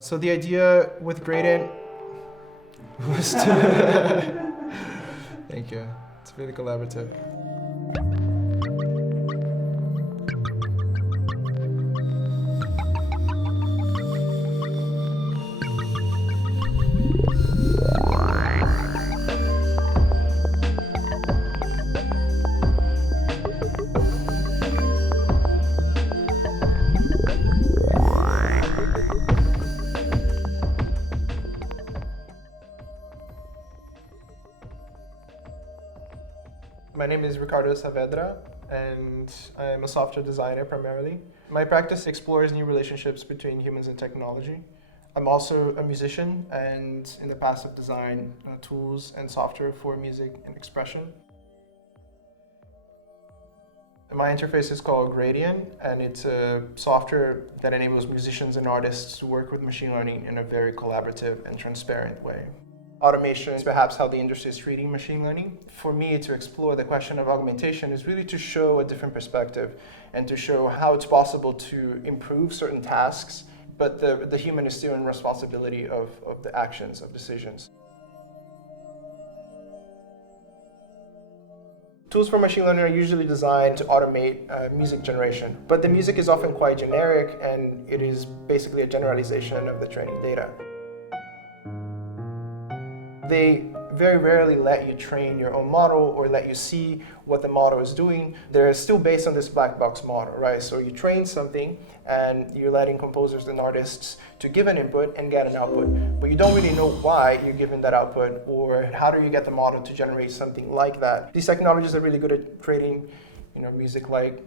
So the idea with gradient was to... Thank you. It's really collaborative. My name is Ricardo Saavedra, and I'm a software designer primarily. My practice explores new relationships between humans and technology. I'm also a musician, and in the past I've designed tools and software for music and expression. My interface is called Gradient, and it's a software that enables musicians and artists to work with machine learning in a very collaborative and transparent way. Automation is perhaps how the industry is treating machine learning. For me, to explore the question of augmentation is really to show a different perspective and to show how it's possible to improve certain tasks, but the human is still in responsibility of the actions, of decisions. Tools for machine learning are usually designed to automate music generation, but the music is often quite generic, and it is basically a generalization of the training data. They very rarely let you train your own model or let you see what the model is doing. They're still based on this black box model, right? So you train something and you're letting composers and artists to give an input and get an output, but you don't really know why you're giving that output or how do you get the model to generate something like that. These technologies are really good at creating, music like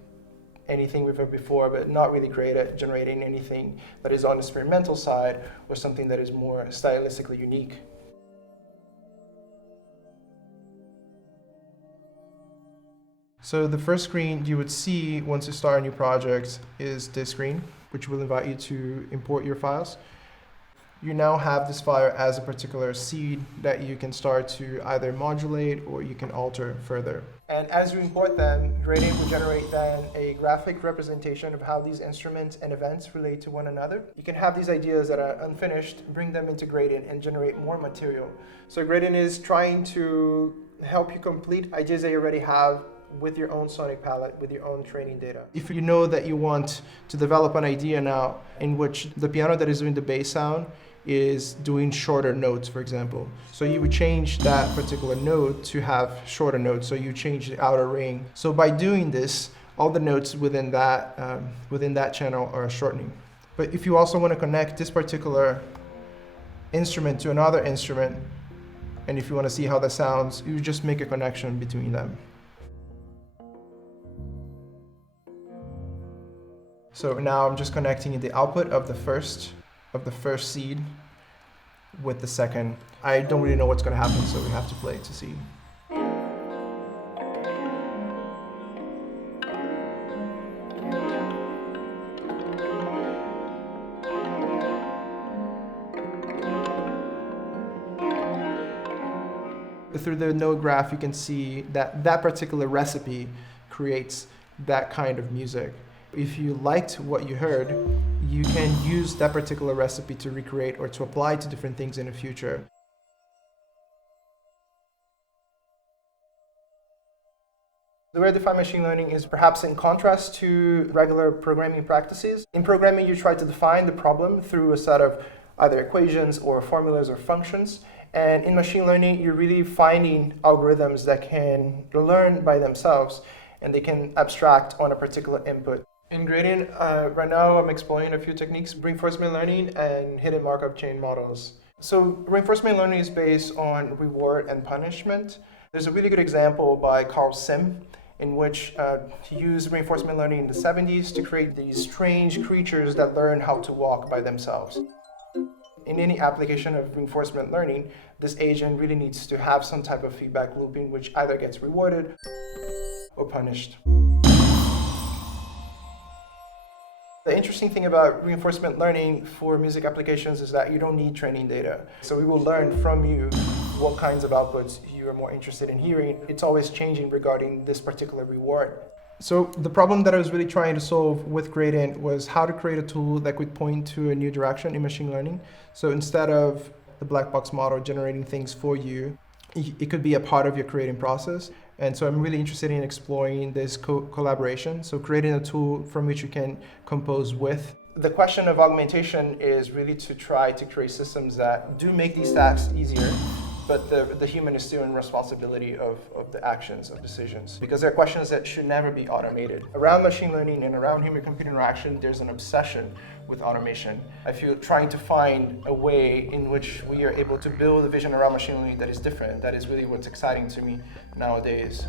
anything we've heard before, but not really great at generating anything that is on the experimental side or something that is more stylistically unique. So the first screen you would see once you start a new project is this screen, which will invite you to import your files. You now have this file as a particular seed that you can start to either modulate or you can alter further. And as you import them, Gradient will generate then a graphic representation of how these instruments and events relate to one another. You can have these ideas that are unfinished, bring them into Gradient and generate more material. So Gradient is trying to help you complete ideas that you already have with your own sonic palette, with your own training data. If you know that you want to develop an idea now in which the piano that is doing the bass sound is doing shorter notes, for example. So you would change that particular note to have shorter notes, so you change the outer ring. So by doing this, all the notes within that channel are shortening. But if you also want to connect this particular instrument to another instrument, and if you want to see how that sounds, you just make a connection between them. So now I'm just connecting the output of the first seed with the second. I don't really know what's going to happen, so we have to play to see. Through the node graph, you can see that that particular recipe creates that kind of music. If you liked what you heard, you can use that particular recipe to recreate or to apply to different things in the future. The way I define machine learning is perhaps in contrast to regular programming practices. In programming, you try to define the problem through a set of either equations or formulas or functions. And in machine learning, you're really finding algorithms that can learn by themselves and they can abstract on a particular input. In Gradient, right now I'm exploring a few techniques, reinforcement learning and hidden Markov chain models. So reinforcement learning is based on reward and punishment. There's a really good example by Carl Sim in which he used reinforcement learning in the 70s to create these strange creatures that learn how to walk by themselves. In any application of reinforcement learning, this agent really needs to have some type of feedback looping which either gets rewarded or punished. The interesting thing about reinforcement learning for music applications is that you don't need training data. So we will learn from you what kinds of outputs you are more interested in hearing. It's always changing regarding this particular reward. So the problem that I was really trying to solve with Gradient was how to create a tool that could point to a new direction in machine learning. So instead of the black box model generating things for you, it could be a part of your creating process. And so I'm really interested in exploring this collaboration. So creating a tool from which you can compose with. The question of augmentation is really to try to create systems that do make these tasks easier, but the human is still in responsibility of the actions, of decisions. Because there are questions that should never be automated. Around machine learning and around human-computer interaction, there's an obsession with automation. I feel trying to find a way in which we are able to build a vision around machine learning that is different. That is really what's exciting to me nowadays.